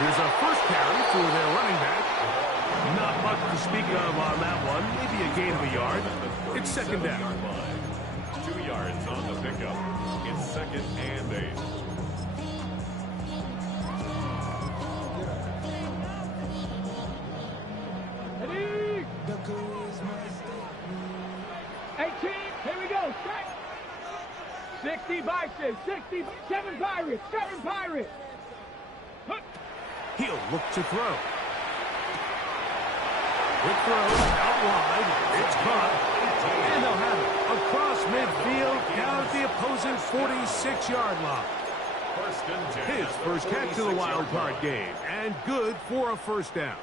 Here's our first carry for their running back. Not much to speak of on that one. Maybe a gain of a yard. It's second down. 2 yards on the pickup. It's 2nd and 8. Ready? 18. Here we go. Strike. 60 Vikings. 60. 7 Pirates. 7 Pirates. He'll look to throw. Quick throw out wide. It's caught. And they'll have it across midfield down at the opposing 46-yard line. His first catch of the wild card game. And good for a first down.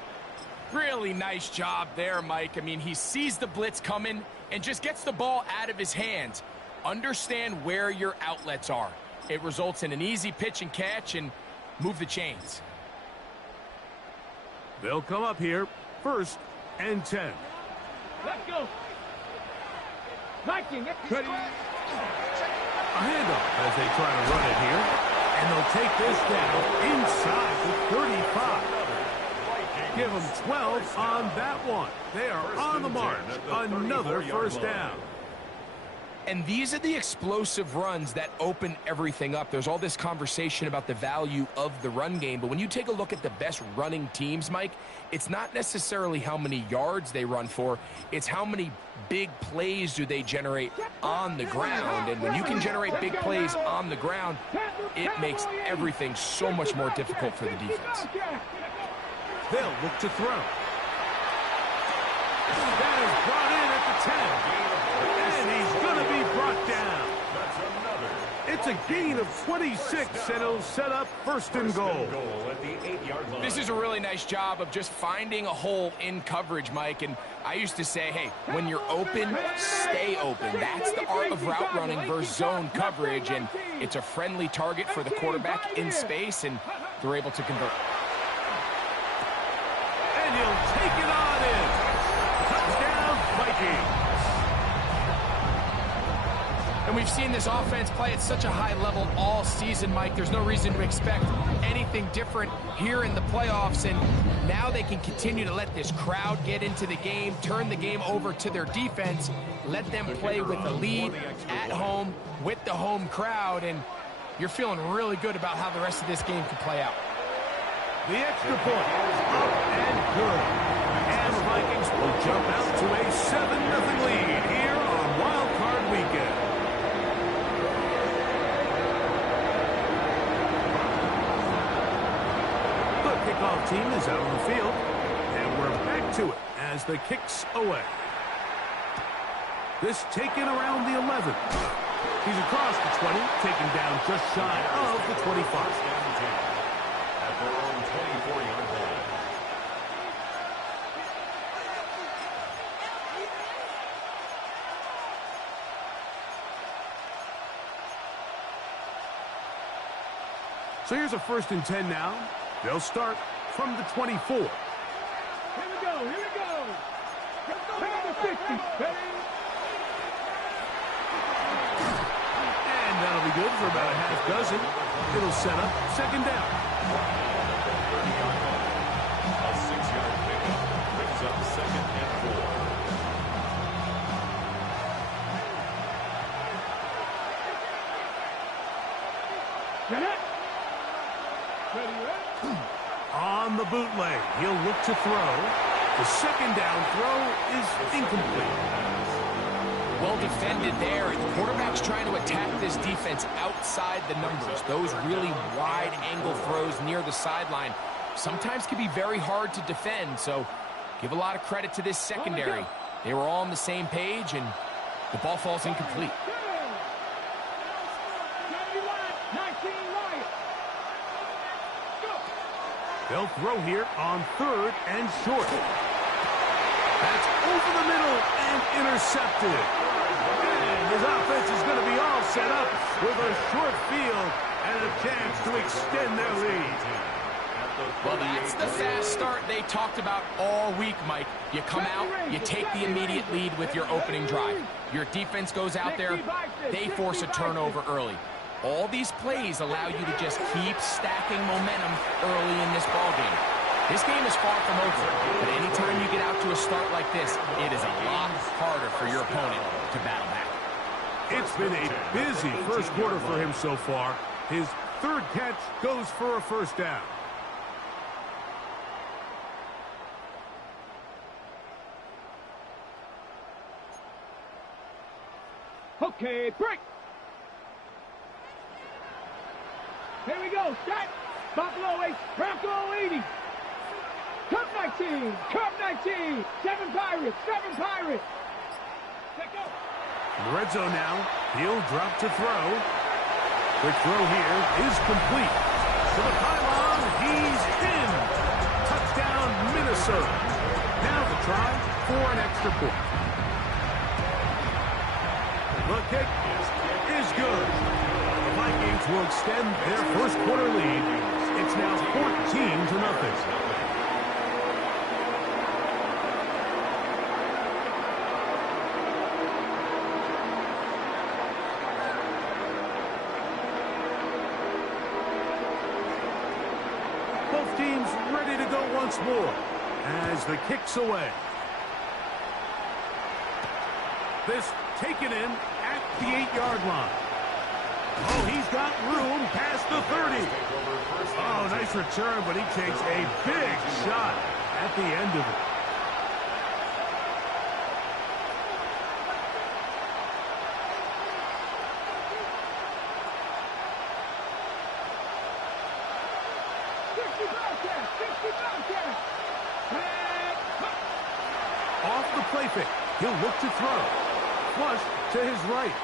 Really nice job there, Mike. I mean, he sees the blitz coming and just gets the ball out of his hands. Understand where your outlets are. It results in an easy pitch and catch and move the chains. They'll come up here, 1st and 10. Let's go. Viking, ready. A handoff as they try to run it here. And they'll take this down inside the 35. Give them 12 on that one. They are on the march. Another first down. And these are the explosive runs that open everything up. There's all this conversation about the value of the run game, but when you take a look at the best running teams, Mike, it's not necessarily how many yards they run for, it's how many big plays do they generate on the ground. And when you can generate big plays on the ground, it makes everything so much more difficult for the defense. They'll look to throw. That is brought in at the 10. And he's going to be brought down. It's a gain of 26, and it'll set up 1st and goal. This is a really nice job of just finding a hole in coverage, Mike. And I used to say, hey, when you're open, stay open. That's the art of route running versus zone coverage. And it's a friendly target for the quarterback in space, and they're able to convert. And he'll take it on in. Touchdown, Vikings. And we've seen this offense play at such a high level all season, Mike. There's no reason to expect anything different here in the playoffs. And now they can continue to let this crowd get into the game, turn the game over to their defense, let them play with the lead at home with the home crowd. And you're feeling really good about how the rest of this game can play out. The extra point is up and good. And the Vikings will jump out to a 7-0 lead here on Wild Card Weekend. The kickoff team is out on the field, and we're back to it as the kick's away. This taken around the 11. He's across the 20, taken down just shy of the 25. At their own 24-yard line. So here's a 1st and 10 now. They'll start from the 24. Here we go. Here we go. Number 50. And that'll be good for about a half dozen. It'll set up 2nd down. A 6-yard pickup brings up 2nd and 4. Get it. On the bootleg, he'll look to throw. The 2nd down throw is incomplete. Well defended there. The quarterback's trying to attack this defense outside the numbers. Those really wide angle throws near the sideline sometimes can be very hard to defend. So give a lot of credit to this secondary. They were all on the same page, and the ball falls incomplete. They'll throw here on 3rd and short. That's over the middle and intercepted. And his offense is going to be all set up with a short field and a chance to extend their lead. Well, that's the fast start they talked about all week, Mike. You come out, you take the immediate lead with your opening drive. Your defense goes out there, they force a turnover early. All these plays allow you to just keep stacking momentum early in this ballgame. This game is far from over, but anytime you get out to a start like this, it is a lot harder for your opponent to battle back. It's been a busy first quarter for him so far. His third catch goes for a first down. Okay, break. Here we go. Set. Buffalo 8. Bronco 80. Curve 19. Curve 19. 7 Pirates. 7 Pirates. Let go. Red zone now. He'll drop to throw. Quick throw here is complete. To the pylon. He's in. Touchdown, Minnesota. Now the try for an extra point. The kick is good. The Vikings will extend their first quarter lead. It's now 14-0. Both teams ready to go once more as the kick's away. This taken in at the 8-yard line. Oh, he's got room past the 30. Oh, nice return, but he takes a big shot at the end of it. Off the play fake. He'll look to throw. Flush to his right.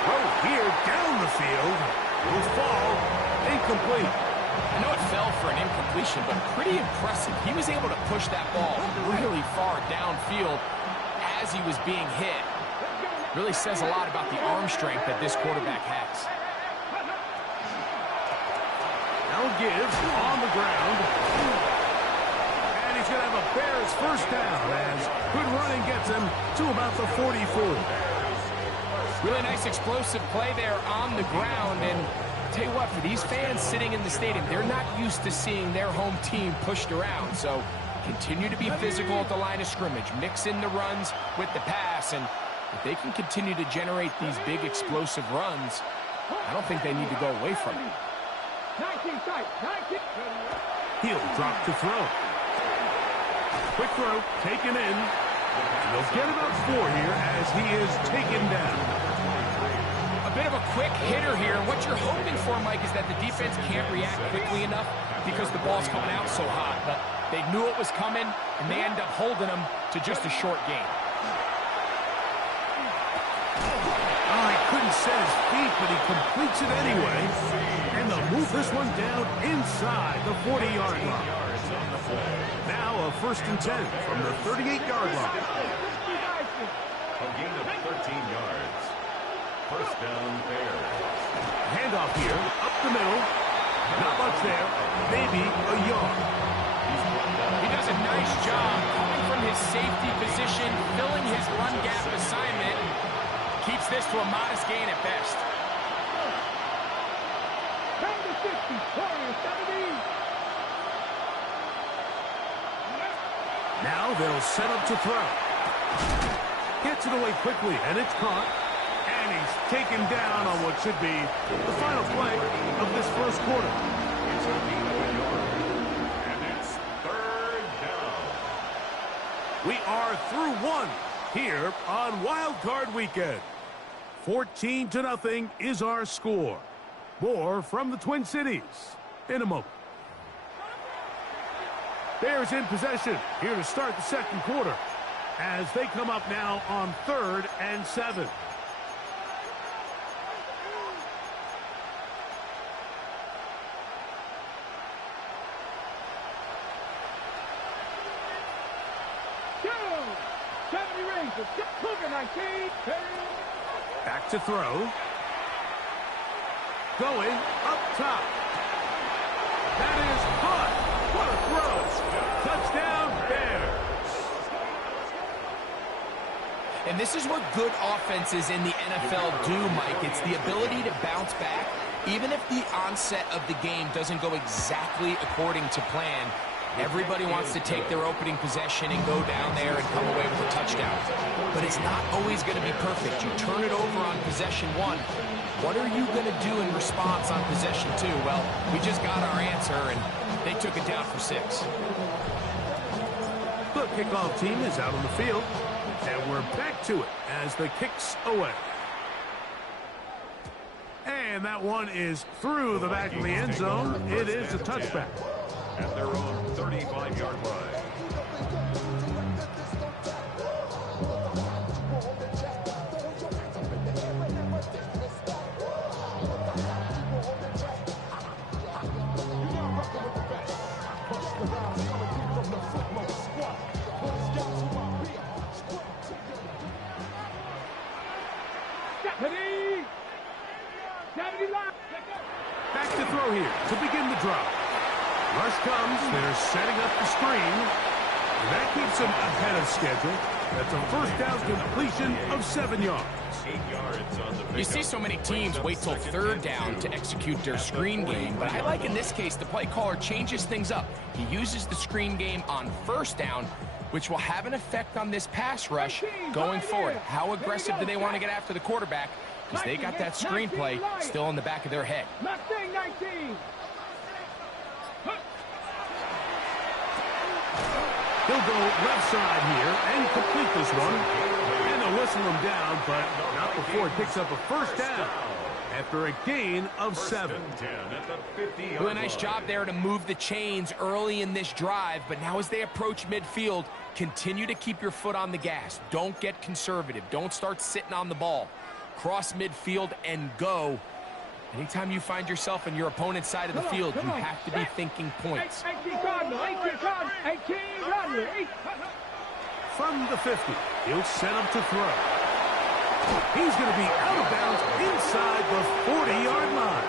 Throw here down the field. Will fall. Incomplete. I know it fell for an incompletion, but pretty impressive. He was able to push that ball really far downfield as he was being hit. Really says a lot about the arm strength that this quarterback has. Now gives on the ground. And he's going to have a Bears first down as good running gets him to about the 44. Really nice explosive play there on the ground. And I'll tell you what, for these fans sitting in the stadium, they're not used to seeing their home team pushed around. So continue to be physical at the line of scrimmage. Mix in the runs with the pass. And if they can continue to generate these big explosive runs, I don't think they need to go away from it. 19 strike. 19. He'll drop to throw. Quick throw, taken in. They'll get about 4 here as he is taken down. A bit of a quick hitter here. What you're hoping for, Mike, is that the defense can't react quickly enough because the ball's coming out so hot. But they knew it was coming, and they end up holding them to just a short gain. Oh, he couldn't set his feet, but he completes it anyway. And they'll move this one down inside the 40-yard line. Now a 1st and 10 from the 38-yard line. A gain of 13 yards. First down, Bears. Handoff here, up the middle. Not much there. Maybe a yard. He does a nice job coming from his safety position, filling his run gap assignment. Keeps this to a modest gain at best. Down to 60. Warriors 70. Now they'll set up to throw. Gets it away quickly, and it's caught. And he's taken down on what should be the final play of this first quarter. It's a gain of a yard. And it's 3rd down. We are through 1 here on Wildcard Weekend. 14-0 is our score. More from the Twin Cities in a moment. Bears in possession here to start the second quarter as they come up now on 3rd and 7. Back to throw. Going up top. That is caught. What a throw. Touchdown, Bears. And this is what good offenses in the NFL do, Mike. It's the ability to bounce back, even if the onset of the game doesn't go exactly according to plan. Everybody wants to take their opening possession and go down there and come away with a touchdown. But it's not always going to be perfect. You turn it over on possession one. What are you going to do in response on possession two? Well, we just got our answer, and they took it down for 6. The kickoff team is out on the field, and we're back to it as the kick's away. And that one is through the back of the end zone. It is a touchback. At their own 35-yard line. Back to throw here to begin the drive. Rush comes, they're setting up the screen. That keeps them ahead of schedule. That's a first down completion of 7 yards. 8 yards on the pickup. You see so many teams wait till third down to execute their screen game, but I like in this case the play caller changes things up. He uses the screen game on first down, which will have an effect on this pass rush going forward. How aggressive do they want to get after the quarterback? Because they got that screenplay still in the back of their head. Mustang 19. He'll go left side here and complete this one. And they'll whistle him down, but not before it picks up a first down after a gain of 7. Really nice job there to move the chains early in this drive, but now as they approach midfield, continue to keep your foot on the gas. Don't get conservative. Don't start sitting on the ball. Cross midfield and go. Anytime you find yourself on your opponent's side of the field, you have to be thinking points. 18 Cardinal, 18 Cardinal. From the 50, he'll set up to throw. He's going to be out of bounds inside the 40-yard line.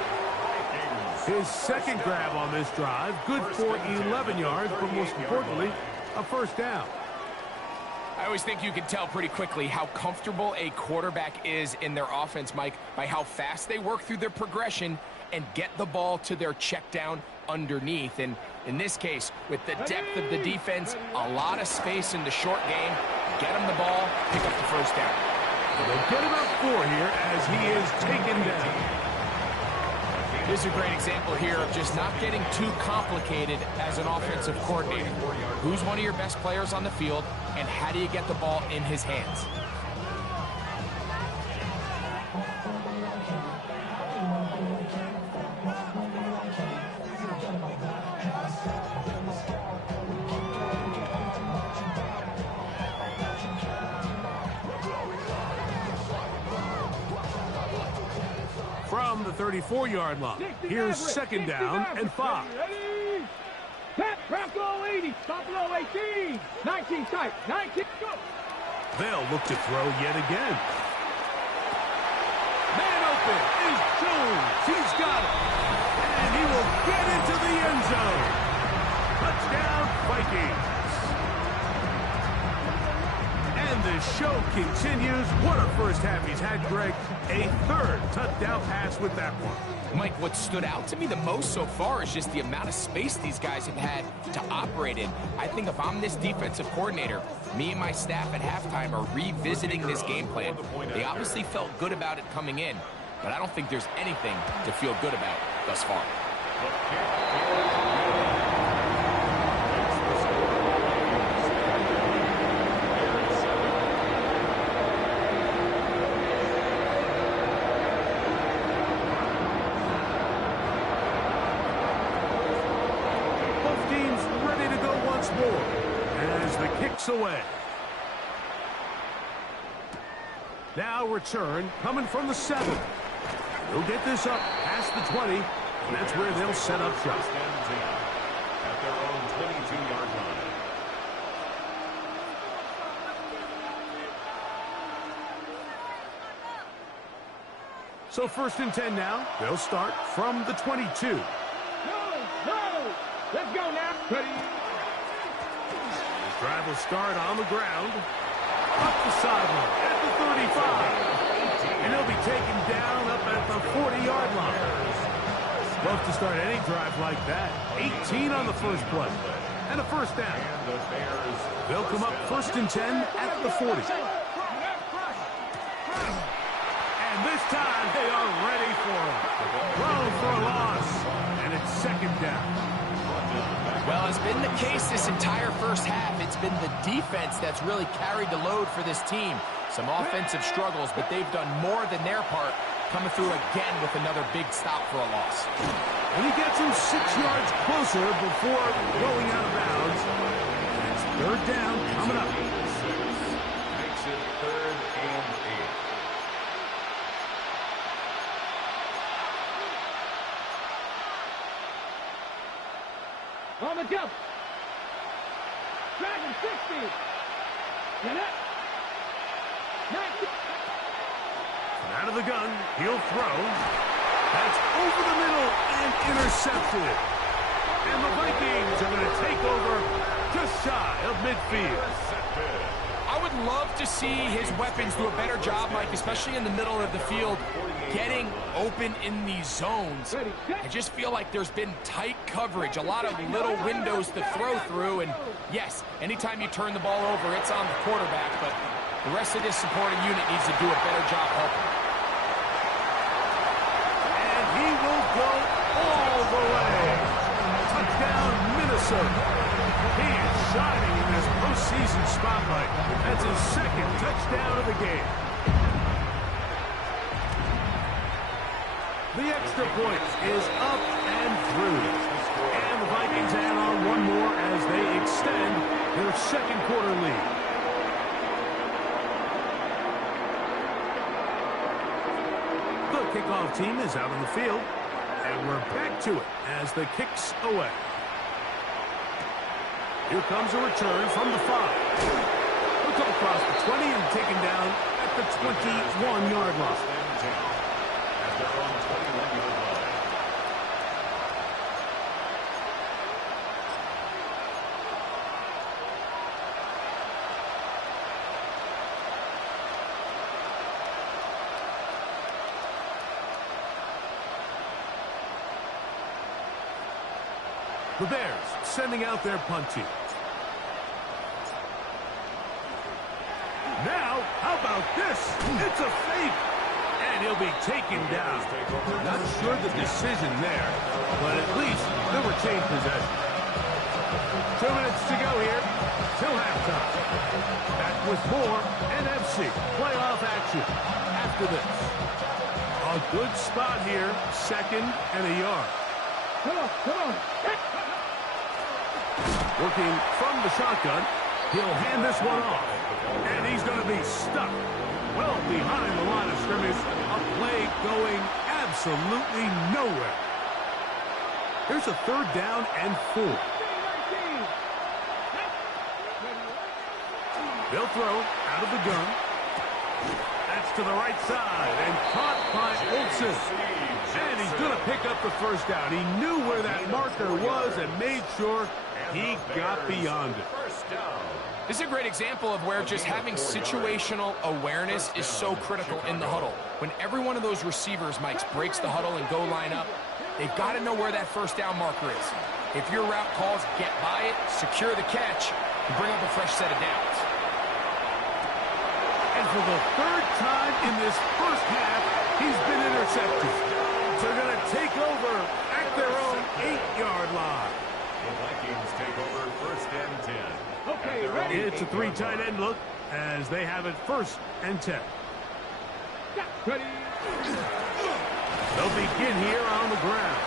His second grab on this drive, good for 11 yards, but most importantly, a first down. I always think you can tell pretty quickly how comfortable a quarterback is in their offense, Mike, by how fast they work through their progression and get the ball to their check down underneath. And in this case, with the depth of the defense, a lot of space in the short game, get him the ball, pick up the first down. They'll get about 4 here as he is taken down. This is a great example here of just not getting too complicated as an offensive coordinator. Who's one of your best players on the field, and how do you get the ball in his hands? From the 34-yard line, here's second down and 5. Pat, Bronco 80, Buffalo 18, 19 tight, 19, go. They'll look to throw yet again. Man open is Jones. He's got it. And he will get into the end zone. Touchdown, Vikings. And the show continues. What a first half he's had, Greg. A third touchdown pass with that one. Mike, what stood out to me the most so far is just the amount of space these guys have had to operate in. I think if I'm this defensive coordinator, me and my staff at halftime are revisiting this game plan. They obviously felt good about it coming in, but I don't think there's anything to feel good about thus far. Away. Now return coming from the 7. He'll get this up past the 20, and that's where they'll set up shop. At their own 22-yard line. So 1st and 10 now. They'll start from the 22. No, Ready. This drive will start on the ground. Up the sideline at the 35. And he'll be taken down up at the 40-yard line. Love to start any drive like that. 18 on the first play. And a first down. They'll come up 1st and 10 at the 40. And this time they are ready for him. Thrown for a loss. And it's 2nd down. Well, it's been the case this entire first half. It's been the defense that's really carried the load for this team. Some offensive struggles, but they've done more than their part, coming through again with another big stop for a loss. And he gets him 6 yards closer before going out of bounds. And it's 3rd down coming up. Makes it 3rd and 8. On the jump. Dragon 60. And up. 19. Out of the gun, he'll throw. That's over the middle and intercepted. And the Vikings are going to take over just shy of midfield. I would love to see his weapons do a better job, Mike, especially in the middle of the field, getting open in these zones. I just feel like there's been tight coverage, a lot of little windows to throw through. And yes, anytime you turn the ball over, it's on the quarterback, but the rest of this supporting unit needs to do a better job helping. And he will go all the way. Touchdown, Minnesota. He is shining in this postseason spotlight. That's his 2nd touchdown of the game. The extra point is up and through. And the Vikings add on one more as they extend their 2nd quarter lead. The kickoff team is out on the field, and we're back to it as the kick's away. Here comes a return from the 5. He'll come across the 20 and taken down at the 21-yard line. At their own 21-yard line. The Bears sending out their punt team. Now, how about this? It's a fake. And he'll be taken down. Not sure the decision there, but at least they'll retain possession. 2 minutes to go here till halftime. Back with more NFC playoff action after this. A good spot here, 2nd and a yard. Come on, come on. Working from the shotgun, he'll hand this one off. And he's going to be stuck well behind the line of scrimmage. A play going absolutely nowhere. Here's a 3rd down and 4. They'll throw out of the gun. That's to the right side and caught by Olsen. And he's going to pick up the 1st down. He knew where that marker was and made sure he got beyond it. This is a great example of where just having situational awareness is so critical in the huddle. When every one of those receivers, Mike, breaks the huddle and go line up, they've got to know where that 1st down marker is. If your route calls, get by it, secure the catch, and bring up a fresh set of downs. And for the 3rd time in this first half, he's been intercepted. They're going to take over at their own 8-yard line. The Vikings take over 1st and 10. Okay, ready. It's a 3 tight end look as they have it 1st and 10. Ready. They'll begin here on the ground.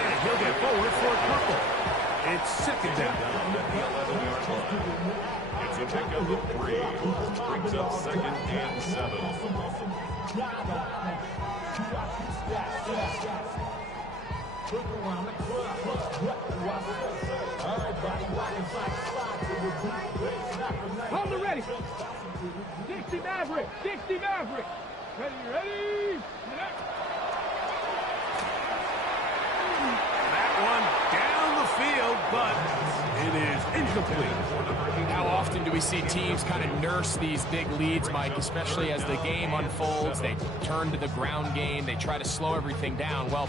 And he'll get forward for a couple. It's 2nd down. Down at the 11-yard line. It's a pickup of 3. Brings up 2nd and 7. On the ready. Dixie Maverick. Dixie Maverick. Ready, ready. That one down the field, but It is incomplete. How often do we see teams kind of nurse these big leads, Mike, especially as the game unfolds? They turn to the ground game. They try to slow everything down. Well,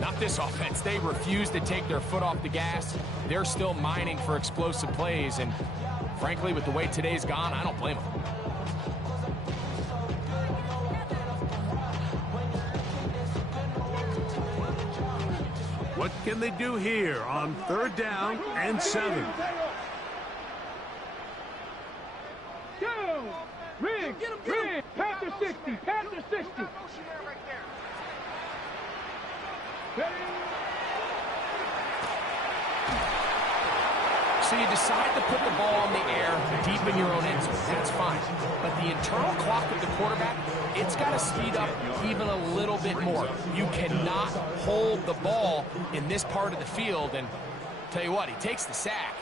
not this offense. They refuse to take their foot off the gas. They're still mining for explosive plays. And frankly, with the way today's gone, I don't blame them. What can they do here on 3rd down and 7? Rig, Panther 60, Panther 60. So you decide to put the ball in the air deep in your own end zone. That's fine. But the internal clock of the quarterback, it's got to speed up even a little bit more. You cannot hold the ball in this part of the field. And tell you what, he takes the sack,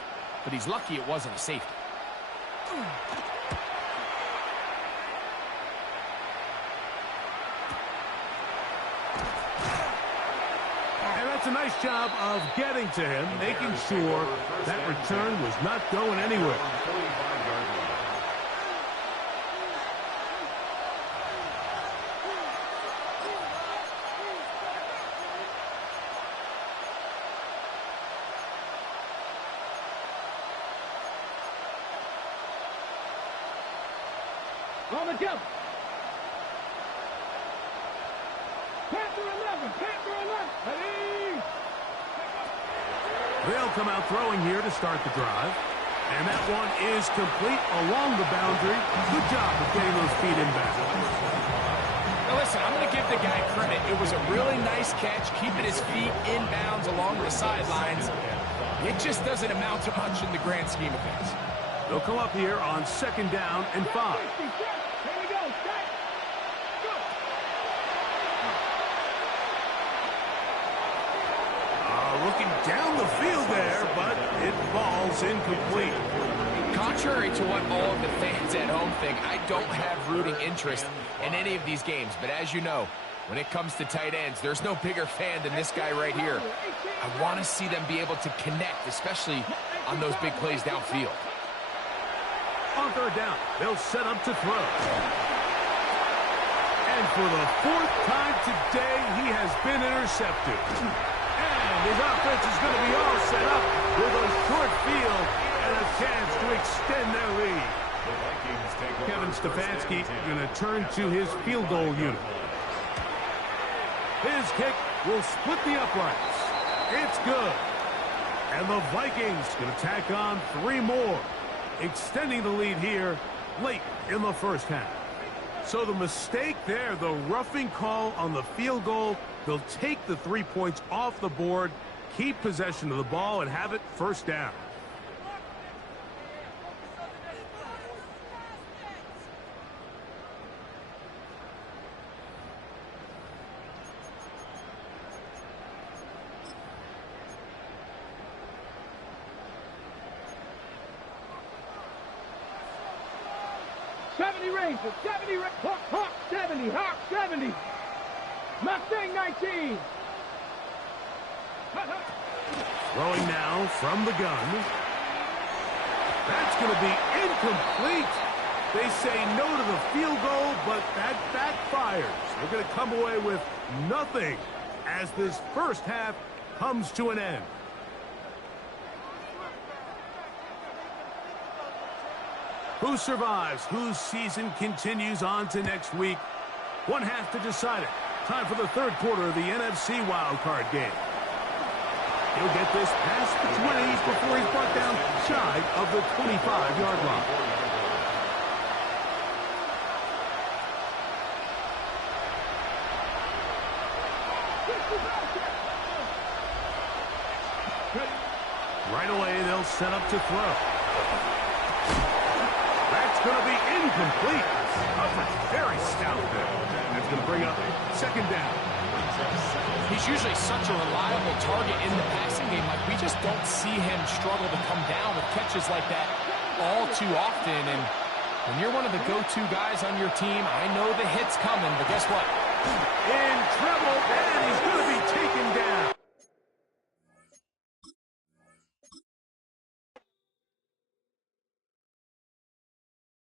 but he's lucky it wasn't a safety. That's a nice job of getting to him, making sure that return was not going anywhere. On the jump. Panther 11, Panther 11. Ready? They'll come out throwing here to start the drive. And that one is complete along the boundary. Good job of getting those feet in back. Now listen, I'm going to give the guy credit. It was a really nice catch, keeping his feet in bounds along the sidelines. It just doesn't amount to much in the grand scheme of things. They'll come up here on 2nd down and 5. Here we go. Set. Go. Looking down the field there, but it falls incomplete. Contrary to what all of the fans at home think, I don't have rooting interest in any of these games. But as you know, when it comes to tight ends, there's no bigger fan than this guy right here. I want to see them be able to connect, especially on those big plays downfield. On 3rd down, they'll set up to throw. And for the 4th time today, he has been intercepted. And his offense is going to be all set up with a short field and a chance to extend their lead. Kevin Stefanski going to turn to his field goal unit. His kick will split the uprights. It's good. And the Vikings going to tack on 3 more, extending the lead here late in the 1st half. So the mistake there, the roughing call on the field goal, they'll take the 3 points off the board, keep possession of the ball, and have it 1st down. Rangers, 70, Hawk 70, Hawk 70. Mustang 19. Throwing now from the gun. That's going to be incomplete. They say no to the field goal, but that backfires. They're going to come away with nothing as this 1st half comes to an end. Who survives? Whose season continues on to next week? 1 half to decide it. Time for the 3rd quarter of the NFC Wildcard game. He'll get this past the 20s before he's brought down shy of the 25-yard line. Right away, they'll set up to throw. That's going to be incomplete. Very stout there. That's going to bring up 2nd down. He's usually such a reliable target in the passing game. Like, we just don't see him struggle to come down with catches like that all too often. And when you're one of the go-to guys on your team, I know the hit's coming, but guess what? In trouble, and he's going to be taken down.